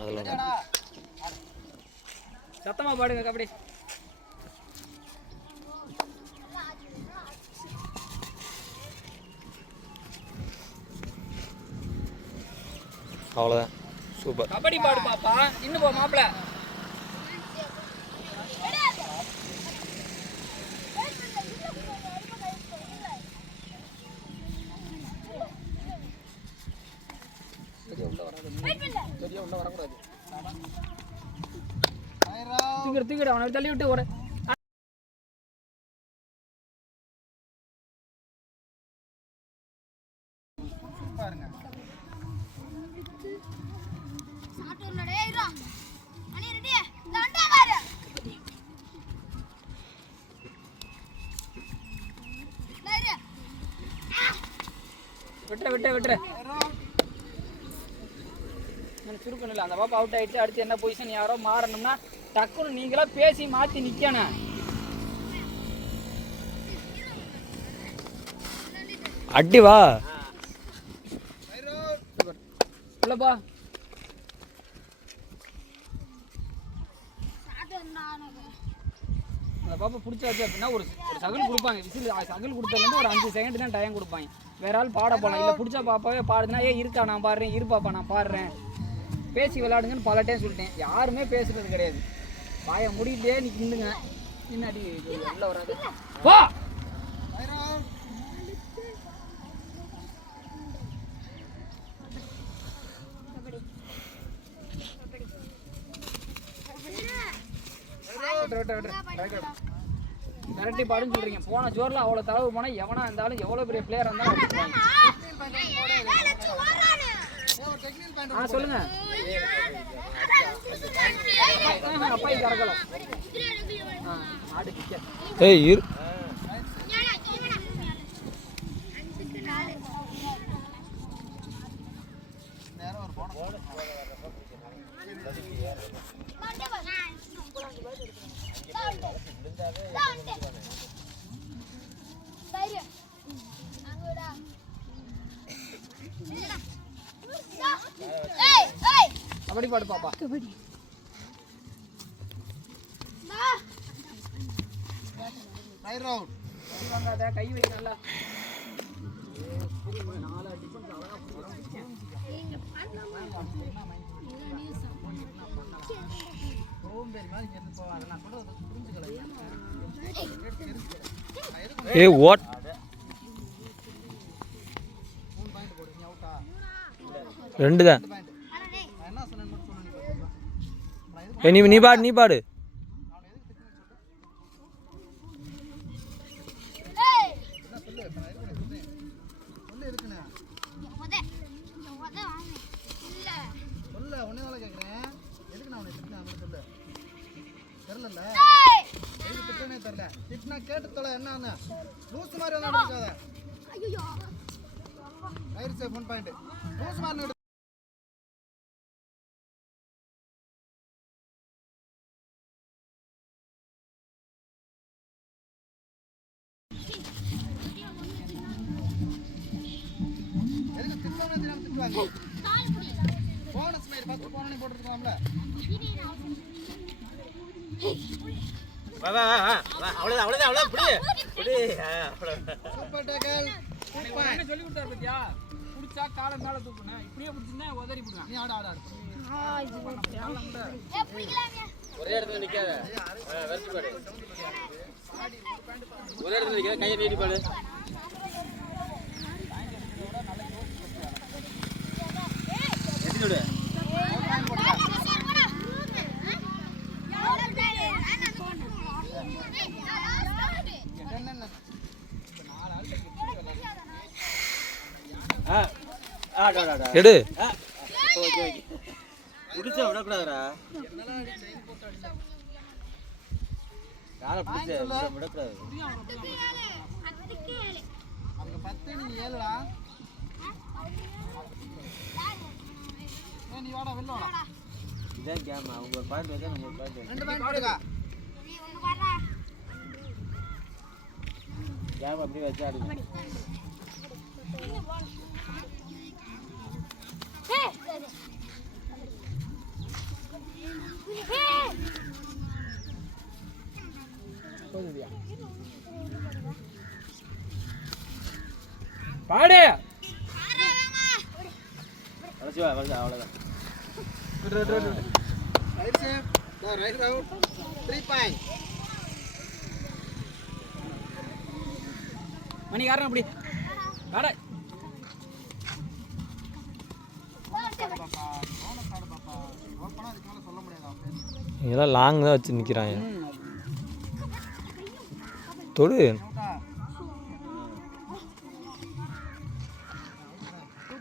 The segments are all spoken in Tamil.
அதில் சத்தமாக பாடுங்க கபடி. அவ்வளோதான். சூப்பர். கபடி பாடு பாப்பா. இன்னும் போ மாப்பிள்ள. தூக்கிடு அவனை தள்ளி விட்டு ஒரு பாருங்க. விட்டுற சுருக்கணும் இல்லை. அந்த பாப்பா அவுட் ஆயிடுச்சு. அடுத்து என்ன பொசிஷன் யாரோ மாறணும்னா டக்குன்னு நீங்களா பேசி மாற்றி நிற்கணும். அடி வா இல்லப்பா. அந்த பாப்பா பிடிச்சாச்சு அப்படின்னா ஒரு சகல் கொடுப்பாங்க. விசில் சகல் கொடுத்ததுலேருந்து ஒரு 5 செகண்ட் தான் டைம் கொடுப்பாங்க. வேற ஆள் பாட போகலாம். இல்லை பிடிச்சா பாப்பாவே பாடுதுன்னா இருக்கா நான் பாடுறேன், இருப்பாப்பா நான் பாடுறேன், பேசி விளையாடுங்கன்னு பல டைம் சொல்லிட்டேன். யாருமே பேசுறது கிடையாது. பாய முடியலையே நிற்குங்க. பின்னாடி உள்ள வராது. வா கரெக்டி பாடுன்னு சொல்றீங்க. போன ஜோர்ல அவ்வளோ தளவு போனால் எவனா இருந்தாலும் எவ்வளோ பெரிய பிளேயராக இருந்தாலும் சொல்லுங்க. அப்பாய் கறக்கலாம். ஆடு ஏய் இரு. கபடி பாடு பாப்பா. கபடி கை வை நல்லா. ஏ வாட் ரெண்டு தான். நீ பாடு. போனஸ் மாதிரி பத்து போனே போட்டுருக்கலாம்ல. அவ்வளவுதான் புடி சூப்பர் டேக்கல். என்ன சொல்லி கொடுத்தாரு பாத்தியா? புடிச்சா காலை மேல தூக்குனே. இப்படியே புடிச்சினா உதறி புடுங்க. நீ ஆடு ஒரே இடத்துல நிக்காத. வெர்ச்சு பாடு. ஒரே இடத்துல நிக்காத. கையை நீட்டி பாடு. எதிரோட எடு. புடிச்சா விடக்கூடாதுடா. யாரை பிடிச்ச விடக்கூடாது. அவங்க 10 நீ 7டா. நீ வாடா வெல்ல வாடா. இதான் கேம். அவங்க பாயிண்ட் வச்சா நம்ம பாயிண்ட். 2 பாயிண்ட் போடுங்க. நீ ஒன்னு வாடா. கேம் அப்படியே வச்சு ஆடுங்க. போதுதியா பாடு அவ்வளோதான். Right safe right out 3 point மணி காரணம் அப்படி பாட இதெல்லாம் லாங் தான் வச்சு நிற்கிறாங்க. தொடு 2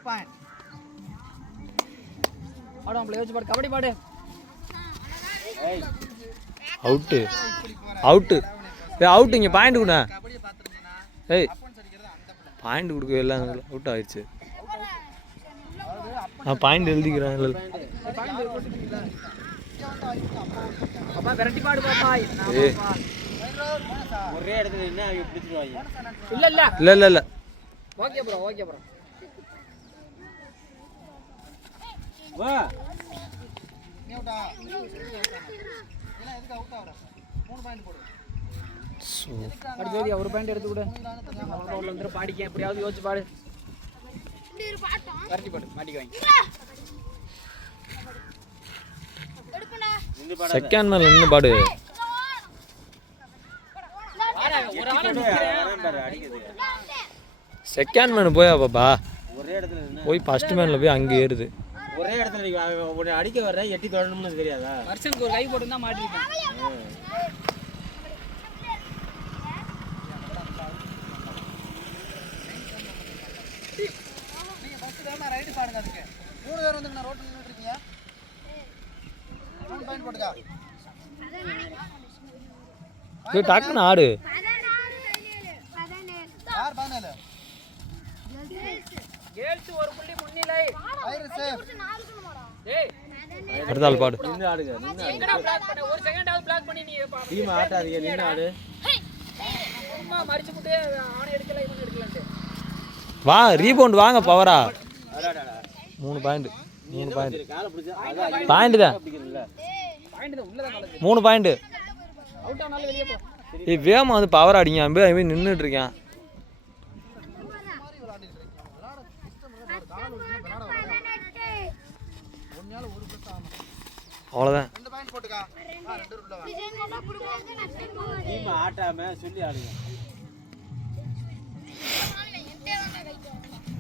பாயிண்ட் பாடு நம்மள யோசிச்சு பாடு கபடி பாடு அவுட்டு அவுட்டு அவுட்டு இங்கே பாயிண்ட் கூட கபடியை பார்த்துருந்தீங்கன்னா ஏய் அப்பன்ஸ் அடிக்கிறது அந்த பிள்ளை பாயிண்ட் கொடுக்க எல்லாம் அவுட் ஆயிடுச்சு. நான் பாயிண்ட் எழுதிக்கிறேன். இல்லை அப்பா விரட்டி பாடு பாப்பா ஏய் ஒரே இடத்துல என்ன அவங்க பிடிச்சிடுவாங்க இல்ல இல்ல இல்லை இல்லை இல்லை ஓகே ப்ரோ வா நீ அவுட்டா இல்ல எதுக்கு அவுட் ஆவற 3 பாயிண்ட் போடு அடி ஜோதியா ஒரு பாயிண்ட் எடுத்து கொடு ரோட்ல வந்து பாடிக்க எப்படியாவது யோசிச்சு பாடு விரட்டி பாடு மாட்டிக்கு வாங்கி செகண்ட் மேல நின்று பாடு. ஒரு ஆளை செகண்ட் மேனு போயா பாப்பா ஒரே இடத்துல போய் ஃபர்ஸ்ட் மேனில் போய் அங்கே ஏறுது. ஒரே இடத்துல உன்னை அடிக்க வர்ற எட்டி தொடணும்னு தெரியாதா? வருஷனுக்கு ஒரு கை போட்டு தான் மாட்டிருக்கேன். நீங்க ஃபர்ஸ்ட் தான் ரைட் பாடுங்க அதுக்கு 3 பேர் வந்து நான் ரோட்ல நின்னுட்டு இருக்கீங்க 3 பாயிண்ட் போடுங்க போய் டக்குன்னு ஆடு. யார் 17 கேர்ள்ஸ் ஒரு புள்ளி முன்னிலை ஃபயர் சேஃப் ஏய் அடுத்த ஆள் பாடு. நின்னு ஆடுங்க எங்கடா பிளாக் பண்ண ஒரு செகண்ட் ஆவது பிளாக் பண்ணி நீ டீம் ஆட்டாதீங்க நின்னு ஆடு அம்மா மரிச்சு போட்டு ஆணை எடுக்கல இவன் எடுக்கலன்ட்டு வா ரீபவுண்ட் வாங்க பவரா. அடடடா 3 பாயிண்ட் 3 பாயிண்ட் கால பிடிச்சா அதான் பாயிண்ட் தான் பிடிக்கல பாயிண்ட் தான் உள்ளத காலேஜ் 3 பாயிண்ட். அவுட் ஆனாலும் வெளிய போ ஏய் வேமா வந்து பவர் அடிங்க. அவன் நின்றுட்டு இருக்கேன். அவ்வளோதான். 2 பாயிண்ட் போட்டுக்கா 2 உள்ள வா டீம் ஆட்டாம சொல்லி ஆடுங்க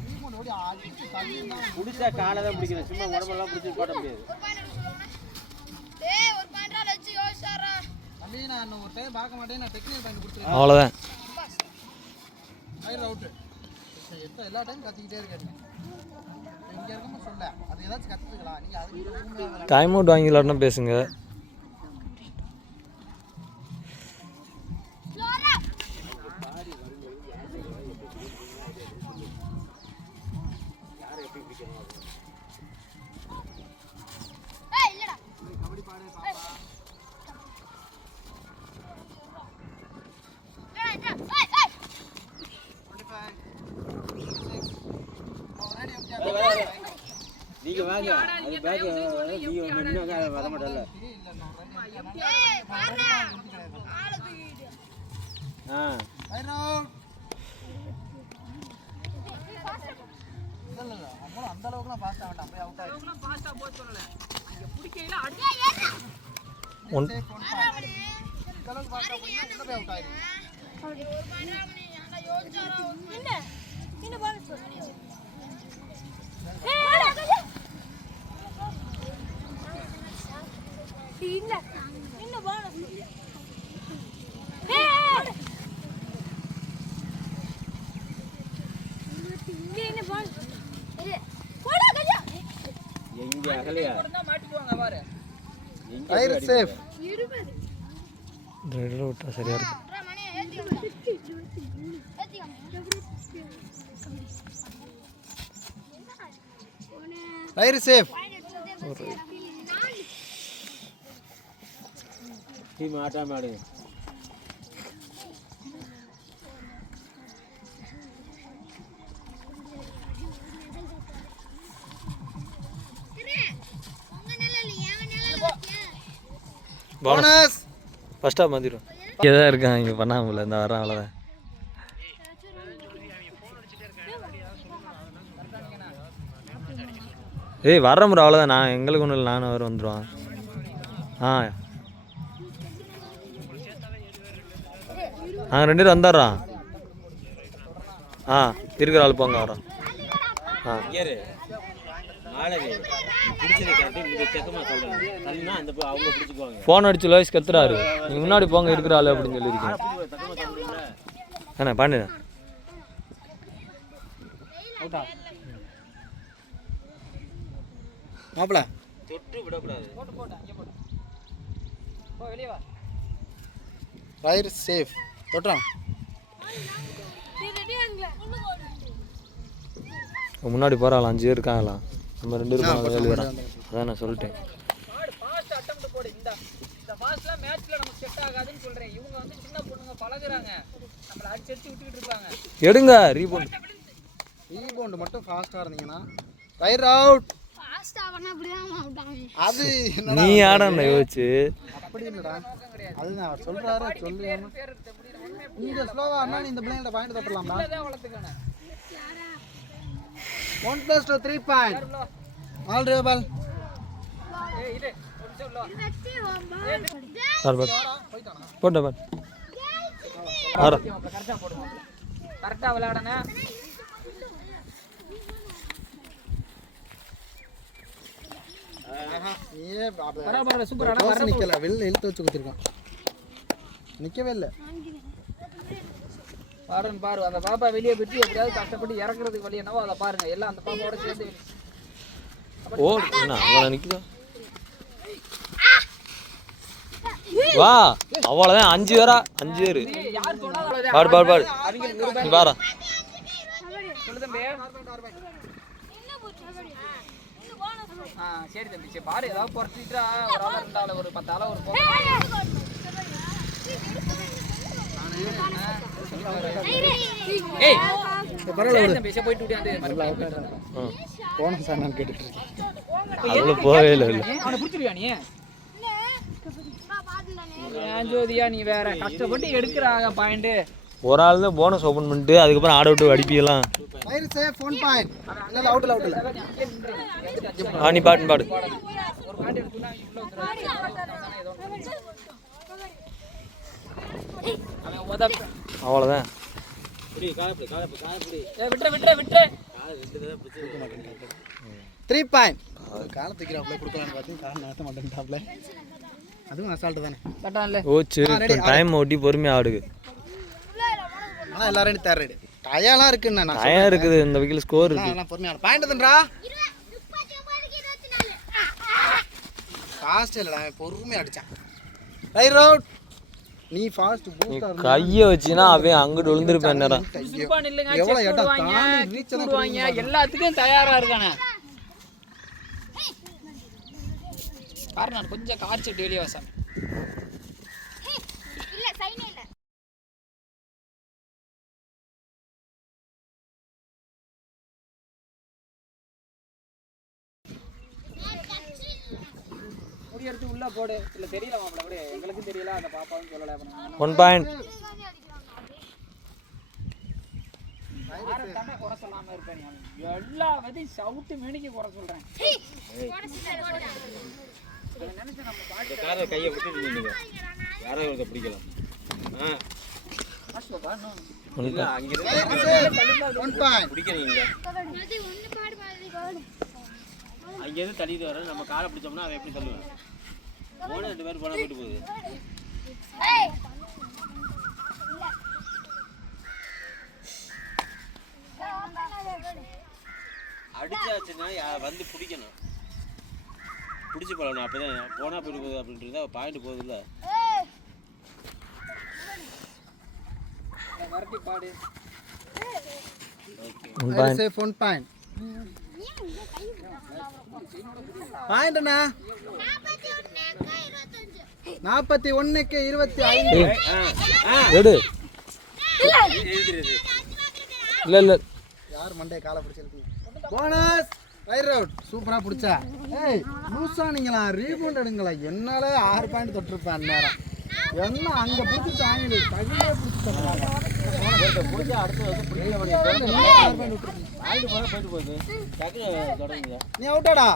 டீம் ஓடி ஆடிச்சு தள்ளினா புடிச்சா காலை தான் பிடிக்கணும் சும்மா உடம்பெல்லாம் பிடிச்சி போட முடியாது டேய் ஒரு பாயிண்டா லட்சி யோசாரா அண்ணே நான் ஒரு டைம் பார்க்க மாட்டேன் நான் டெக்னிக்கல் பாயிண்ட் கொடுத்துறேன் அவ்வளோதான். ஃபயர் அவுட் எல்லா டைம் கத்திக்கிட்டே இருக்கேன் இங்க இருக்கமா சொல்ல அது ஏதாச்சும் கத்துக்கலாம் நீங்க அதுக்கு டைம் அவுட் வாங்கிடலாம்னா பேசுங்க. நீங்க வாங்க அது பேக் நீங்க இன்னும் வர மாட்டல ஃபயர் அவுட் இல்ல அம்மா அந்த அளவுக்குலாம் பாஸ்ட் ஆகட்ட அப்படியே அவுட் ஆயிடுச்சு அவங்கலாம் ஃபாஸ்டா போக சொல்லல இங்க புடிக்கையில அடி ஒன் இந்த அளவுக்கு பாஸ்ட் ஆகுனா உள்ள போய் அவுட் ஆயிடுச்சு ஒரு பாயிண்ட் ஆனா யோசிச்சாரா என்ன பால் சொல்லு இல்ல என்ன பால் இங்க என்ன பால் போடா கஜா எங்க அகலையா போடுனா மாட்டிக்குவாங்க பாரு ஃபயர் சேஃப் 20 ரெடில் விட்டா சரியா இருக்கும். மணி ஏத்தி ஃபயர் சேஃப் டீம் ஆட்டாம ஆடுங்க போனஸ் ஃபர்ஸ்ட் ஹாஃப் மாத்திரும். இங்கே தான் இருக்கான் இங்கே பண்ணாமல இந்த வரான் அவ்வளோதான். ஏய் வர்ற முறை அவ்வளோதான். நான் எங்களுக்கு ஒன்றும் இல்லை, நானும் அவர் வந்துடுவான். நாங்கள் 2 பேரும் வந்துடுறோம். இருக்கிற ஆள் போங்க வரோம். ஃபோன் அடிச்சு லோய்ஸ் கத்துறாரு, நீங்கள் முன்னாடி போங்க இருக்கிற ஆள் அப்படின்னு சொல்லியிருக்கேன். பாண்டு மாப்பிள ஃபயர் சேஃப் தொட்டுறான். முன்னாடி போகிறாள் 5 பேர் இருக்காங்களாம். நம்ம 2 பேரும் 7 பேரா? அதான் நான் சொல்லிட்டேன். எடுங்க ரீபவுண்ட் மட்டும் ஃபாஸ்டா இருந்தீங்கன்னா ஃபயர் அவுட். அது நீ ஆடணும் யோசிச்சு. அப்படி இல்லடா, அது நான் சொல்றாரு சொல்லு. நீங்க ஸ்லோவா அண்ணா இந்த பிளேயர்ல பாயிண்ட் தட்டலாமா? 1 + 2 3 பாயிண்ட். ஆல் ரிவல் போட்ட பாரு. கரெக்டா விளையாடனே. நிக்கல, வெளில இழுத்து வச்சு கொடுத்துருக்கான். நிக்கவே இல்லை. பாருங்க பாரு, அந்த பாப்பா வெளியே விட்டு எப்படியாவது கஷ்டப்பட்டு இறக்குறதுக்கு வழி என்னவோ அதை பாருங்க. எல்லாம் அந்த பாப்பாவோட சேர்ந்து நிக்குதா? வா அவ்வளோதான். 5 பேரா? 5 பேர். பாடு பாடு பாடு. நீ பாரு. சரி தம்பி, சரி பாரு. ஏதாவது குறைச்சிட்டா ஒரு ஆள் 2 ஆள் ஒரு 10 ஆள் ஒரு போவே இல்லை. ஜோதியா நீ வேற கஷ்டப்பட்டு எடுக்கிறாங்க பாயிண்ட். ஒரு ஆள் தான் போனஸ் ஓபன் பண்ணிட்டு அதுக்கப்புறம் ஆட விட்டு அடிப்பிக்கலாம். நீ பாடு பாடு. அவ்வளோதான். 3 பாயிண்ட். காலை தூக்கிறாப்ல கொடுக்கலான்னு பார்த்தீங்க, காலை நேற்ற மாட்டேன்ட்டாப்ல. அதுவும் அசால்ட்டு தானே. ஓச்சு டைம் ஓட்டி பொறுமையாக ஆடுது. ஆனால் எல்லாரும் தேர் ரைடு டயர்லாம் இருக்குன்னு டயம் இருக்குது. இந்த வகையில் ஸ்கோர் இருக்கு. பொறுமையான பாயிண்ட் தன்றா. ஃபாஸ்ட் இல்லடா, பொறுமையாக அடிச்சான். Right out. நீ ஃபாஸ்ட் பூஸ்டர் கையை வச்சினா அவன் அங்கிட்டு விழுந்திருப்பேன். நேரம் எவ்வளோ இடம் தாண்டி ரீச் பண்ணுவாங்க. எல்லாத்துக்கும் தயாரா இருக்கானே. பாரு நான் கொஞ்சம் காய்ச்சி டெய்லி வாசம். இல்ல சைனே இல்ல. முடி எடுத்து உள்ள போடு. இல்ல தெரியல மாப்ள, அப்படியே எங்களுக்கு தெரியல, அந்த பாப்பாவும் சொல்லல. 1 பாயிண்ட். தண்ணி குறை சொல்லாம இருப்பேன். எல்லா வதையும் சவுட்டு மேனிக்கு குறை சொல்றேன். கையை விட்டு யாராவது பிடிக்கலாம். அங்கேருந்து தள்ளிட்டு வர நம்ம காலை பிடிச்சோம்னா அவன் எப்படி தள்ளுவேன்? போன 2 பேர் போனா போயிட்டு போகுது. அடிச்சாச்சுன்னா வந்து பிடிக்கணும், பிடிச்சி போகணும். அப்போதான் போனால் போயிட்டு போகுது அப்படின்றத பாயிண்ட் போகுது. இல்லை பாடு. பாயிண்ட்ண்ணா 41க்கு 25. எடு. இல்லை இல்லை யார் மண்டே காலை பிடிச்சிருக்கு. Bonus right out. சூப்பராக பிடிச்சா. ஏய் லூஸா நீங்களா ரீபவுண்ட் எடுங்களா. என்னால 6 பாயிண்ட் தொட்டிருப்பேன் நேரம். என்ன அங்கே பிடிச்சி தாங்கி தகுதியே பிடிச்சி பிடிச்சா அடுத்து வந்து பிடிக்க போயிட்டு போகுது டக்குனு தொடங்குங்க. நீ அவுட்டாடா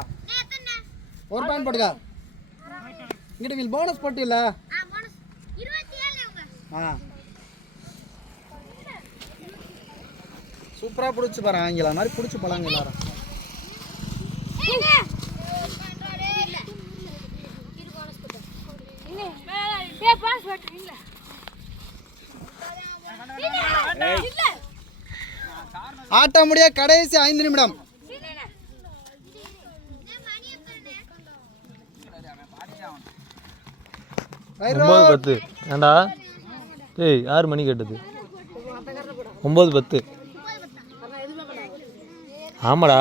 ஒரு பாயிண்ட் போட்டுக்கா இங்கிட்ட வீல் போனஸ் போட்டியில்ல ஆ சூப்பராக பிடிச்சி பாரு ஆங்கில அது மாதிரி பிடிச்சி போலாங்க எல்லாரும். ஆட்ட முடிய கடைசி 5 நிமிடம். ஒம்பது 10 ஏண்டா ஏய் 6 மணி கேட்டது 9 10 ஆமாடா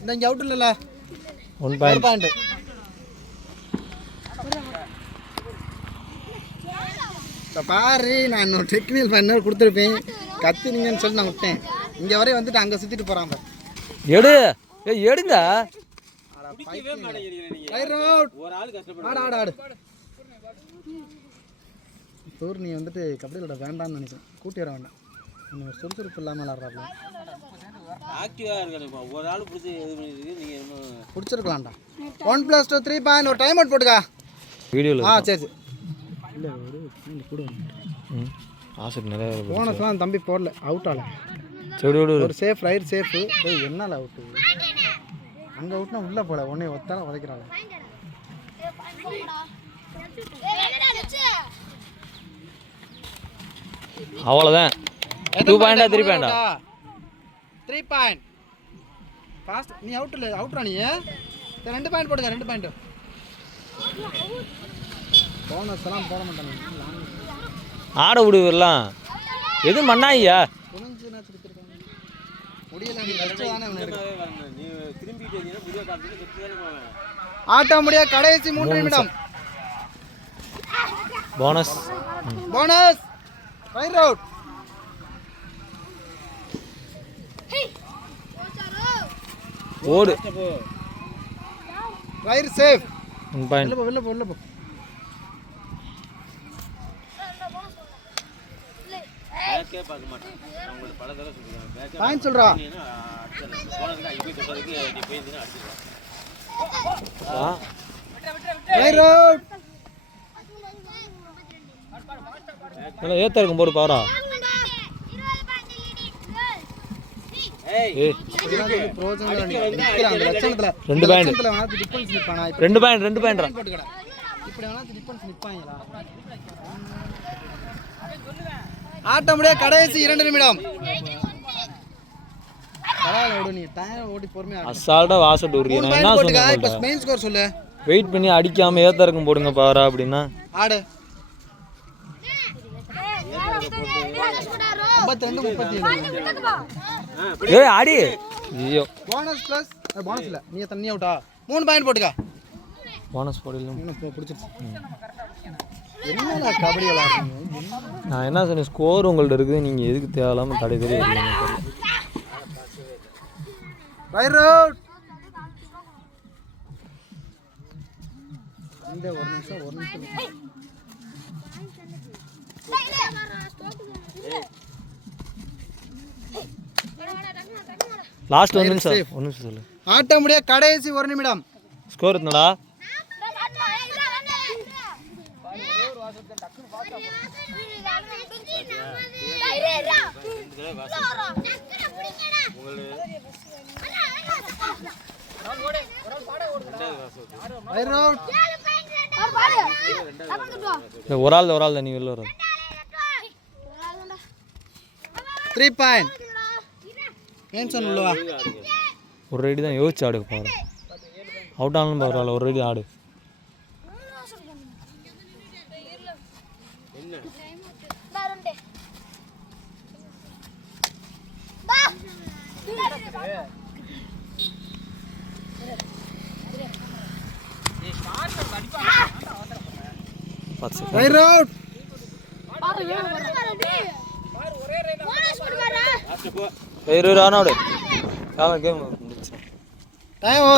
இந்த இங்கே அவுட் இல்லைல்ல 1 பாயிண்ட். இப்போ பாரு நான் இன்னொரு டெக்னிக்கல் பண்ண கொடுத்துருப்பேன் கத்துனீங்கன்னு சொல்லி நான் விட்டேன். இங்கே வரையும் வந்துட்டு அங்கே சுற்றிட்டு போகிறான். எடு ஏய் எடுங்க. பிடிக்கவே மாட்டேங்கிறீங்க நீங்க. Right out. ஒரு ஆள் கஷ்டப்பட்டு ஆடு ஆடு ஆடு. டூர் நீ வந்துட்டு கபடி விட வேண்டாம்னு நினைக்கிறேன். கூட்டி வர வேண்டாம். இன்னும் சுறுசுறுப்பு இல்லாமல் விளாட்றாப்ல. ஆக்டிவாக இருக்கணும். ஒரு ஆள் பிடிச்சி இது பண்ணிருக்கு நீங்கள் என்ன பிடிச்சிருக்கலாம்டா. 1+2 3 பாயிண்ட். ஒரு டைம் அவுட் போட்டுக்கா வீடியோவில் சரி சரி. இல்லை ஒரு கூட ஆசை நிறைய போனஸ்லாம் தம்பி போடல அவுட் ஆகல. சரி விடு ஒரு சேஃப் ரைட் சேஃபு. என்னால் அவுட்டு அங்கே அவுட்னா உள்ளே போல உடனே ஒத்தால உதைக்கிறாங்க. அவ்வளோதான் 2 பாயிண்டா 3 பாயிண்டா 3 பாயிண்ட் ஃபாஸ்ட். நீ அவுட் இல்லை அவுட்ரா நீ. 2 பாயிண்ட் போடுங்க 2 பாயிண்ட். போனஸ் எல்லாம் போட மாட்டாங்க. ஆட விடுவெல்லாம் எதுவும் பண்ணாய்யா குனிஞ்சு என்ன திருப்பிருக்காங்க முடியல. நீ கஷ்டம் தானே வரணும். நீ திரும்பிட்டு வந்தீங்கன்னா புதிய காலத்தில் செத்து தானே போவேன். ஆட்ட முடிய கடைசி 3 நிமிடம். Bonus bonus right out. ஓடு ரைட் சேஃப். 1 பாயிண்ட். வெளில போ வெளில போ. பேக்கே பார்க்க மாட்டேன். நான் உங்களுக்கு பல தடவை சொல்லிருக்கேன். பேக்கே பாயிண்ட் சொல்றா. போனதுக்கு அங்கே போய் தொட்டதுக்கு நீ போயிருந்தீங்கன்னா அடிச்சிருவேன். Right out. நல்லா ஏற்ற இருக்கும் போடு பாரா. ஏய் ஏய் பிரோஜனம் நிக்கிறாங்க லட்சணத்துல. 2 பாயிண்ட். லட்சணத்துல வேணா டிஃபரன்ஸ் நிப்பானா. 2 பாயிண்ட் 2 பாயிண்ட்ரா. போட்டுக்கடா. இப்படி வேணா டிஃபரன்ஸ் நிப்பாங்களா. ஆட்ட முடிய கடைசி 2 நிமிடம். பரவாயில்ல ஓடு நீ டைம் ஓடி பொறுமையா ஆடு. அசால்ட்டா வாசட் விடுறீங்க. நான் என்ன போட்டுக்கா. சொன்னேன் இப்போ மெயின் ஸ்கோர் சொல்லு. வெயிட் பண்ணி அடிக்காம ஏத்த இருக்கும் போடுங்க பாரா அப்படினா ஆடு. 52 37. ஏய் ஆடி. ஐயோ போனஸ் பிளஸ் போனஸ் இல்ல. நீ தண்ணி அவுட்டா 3 பாயிண்ட் போட்டுக்கா. போனஸ் போடல. எனக்கு பிடிச்சிருச்சு. என்னடா கபடி விளையாடுறீங்க. நான் என்ன சொன்னேன் ஸ்கோர் உங்கள்ட்ட இருக்குது நீங்க எதுக்கு தேவையில்லாம தடை தெரியல. Right out. இந்த ஒரு நிமிஷம் லாஸ்ட் 1 நிமிஷம் சொல்லு. ஆட்ட முடிய கடைசி 1 நிமிடம். ஸ்கோர் என்னடா? Right out. ஒரு ஆள் தான் நீ வெளில வர. 3 பாயிண்ட். ஏன் சொன்ன உள்ளவா. ஒரு ரைடு தான் யோசிச்சு ஆடு பாரு. அவுட் ஆனாலும் பரவாயில்ல ஒரு ரைடு ஆடு. Right out. வேறு ஆனோடு கேம் டைம் ஓவர்.